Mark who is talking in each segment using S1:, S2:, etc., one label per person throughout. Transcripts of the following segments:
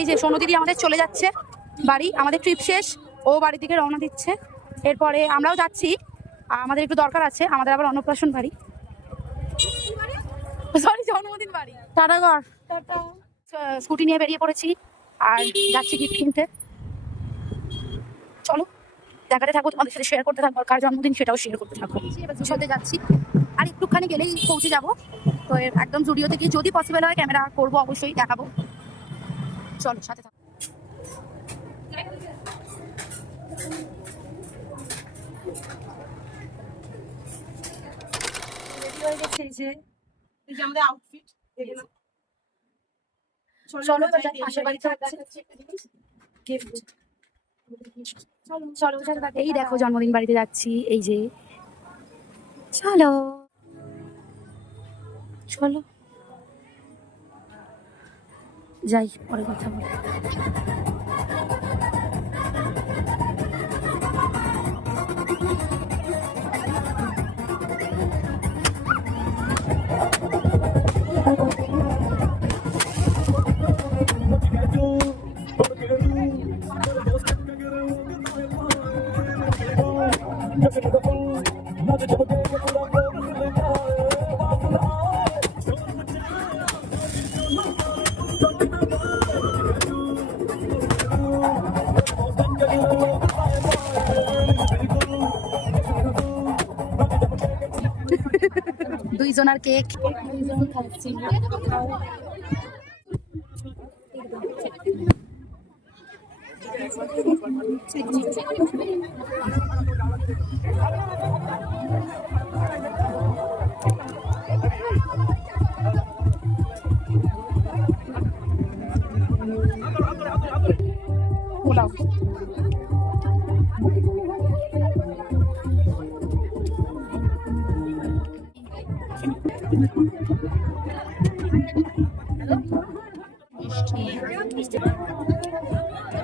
S1: এই যে সোনু দিদি আমাদের চলে যাচ্ছে বাড়ি আমাদের ট্রিপ শেষ ও বাড়ি থেকে রওনা দিচ্ছে। এরপরে আমরাও যাচ্ছি। আমাদের একটু দরকার আছে আমাদের আবার অন্নপ্রাশন বাড়ি। সরি জন্মদিন বাড়ি। টাটাগড়। স্কুটি নিয়ে বেরিয়ে পড়েছি আর যাচ্ছি গিফট কিনতে। চলো দেখাতে থাকো তোমাদের সাথে শেয়ার করতে থাকব কার জন্মদিন সেটাও শেয়ার করতে থাকব সাথে যাচ্ছি আর একটুখানি গেলেই পৌঁছে যাব। তো একদম জুডিওতে গিয়ে যদি পসিবল হয় ক্যামেরা করব অবশ্যই দেখাবো। চলো সাথে থাকো। এই যে।
S2: এই যে আমাদের আউটফিট
S1: চলো পাশের বাড়িতে গিফট চলো চলো এই দেখো জন্মদিন বাড়িতে যাচ্ছি। এই যে। চলো। চলো। ジおれごちゃまでした。Nothing to the phone, nothing to the phone. দুইজনার কেক পোলাও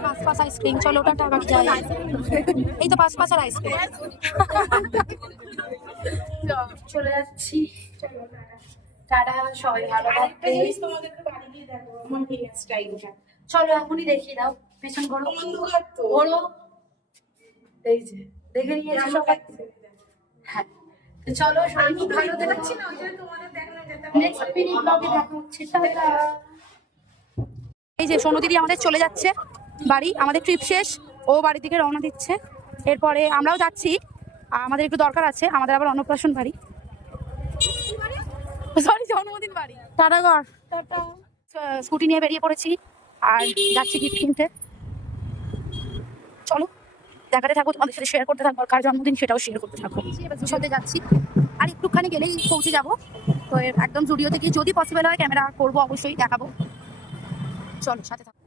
S1: পাঁচ পাঁচ আইসক্রিম চলো ওটা টাকা এই তো পাঁচ পাঁচ আর আইসক্রিম চলে যাচ্ছি টাটা সবাই চলো এখনই দেখিয়ে দাও পেছন করো এই যে, দেখে নিয়েছি সবাই। হ্যাঁ। চলো খুব ভালো
S2: দেখাচ্ছি না ওই জন্য তোমাদের দেখানো যেতে
S1: নেক্সট মিনি ব্লগে দেখা হচ্ছে। এই যে সোনু দিদি আমাদের চলে যাচ্ছে বাড়ি আমাদের ট্রিপ শেষ। ও বাড়ি থেকে রওনা দিচ্ছে। এরপরে আমরাও যাচ্ছি। আমাদের একটু দরকার আছে আমাদের আবার অন্নপ্রাশন বাড়ি। সরি জন্মদিন বাড়ি। টাটাগড়। স্কুটি নিয়ে বেরিয়ে পড়েছি। আর যাচ্ছি গিফট কিনতে। চলো। দেখাতে থাকো তোমাদের সাথে শেয়ার করতে থাকব কার জন্মদিন সেটাও শেয়ার করতে থাকব এবার সাথে যাচ্ছি। আর একটুখানি গেলেই পৌঁছে যাব। তো একদম জুডিওতে গিয়ে যদি পসিবল হয় ক্যামেরা করব অবশ্যই দেখাবো। চলো সাথে থাকো।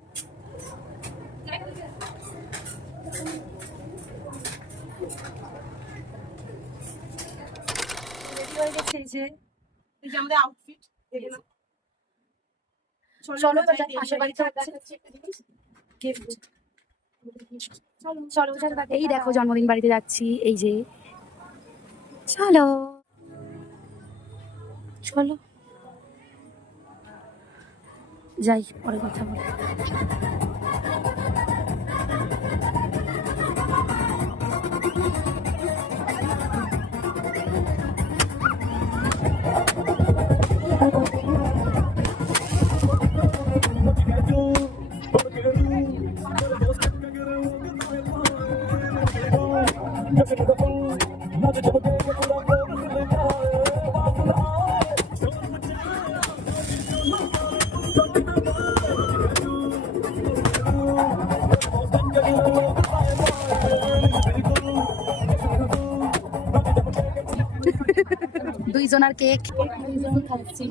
S1: চলো বাড়িতে গিফট চলো এই দেখো জন্মদিন বাড়িতে যাচ্ছি এই যে। চলো। চলো। যাই পরে কথা বলি। দুইজনার কেক। দুইজন খাচ্ছি।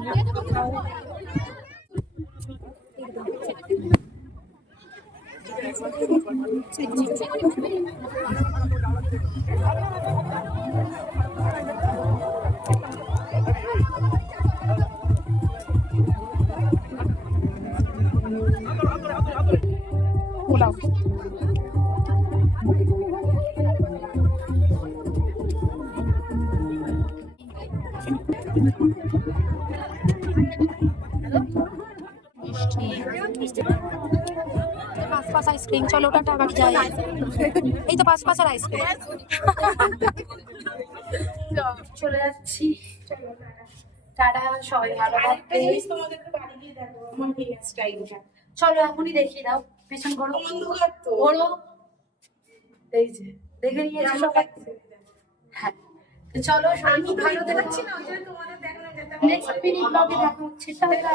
S1: মিষ্টি পাঁচ আইসক্রিম চলো ওটা বাড়ি যাই। এই তো পাঁচ পাঁচ আর আইসক্রিম। চলে যাচ্ছি। টাটা সবাই ভালো থাকবে। চলো এখনই দেখিয়ে দাও। পেছন করো
S2: অন্ধকার
S1: এই যে দেখে নিয়েছি সবাই? হ্যাঁ। চলো সবাই ভালো
S2: দেখতে না ওই জন্য তোমাদের দেখানো যেতে
S1: নেক্সট মিনি ব্লগে দেখা হচ্ছে। টাটা।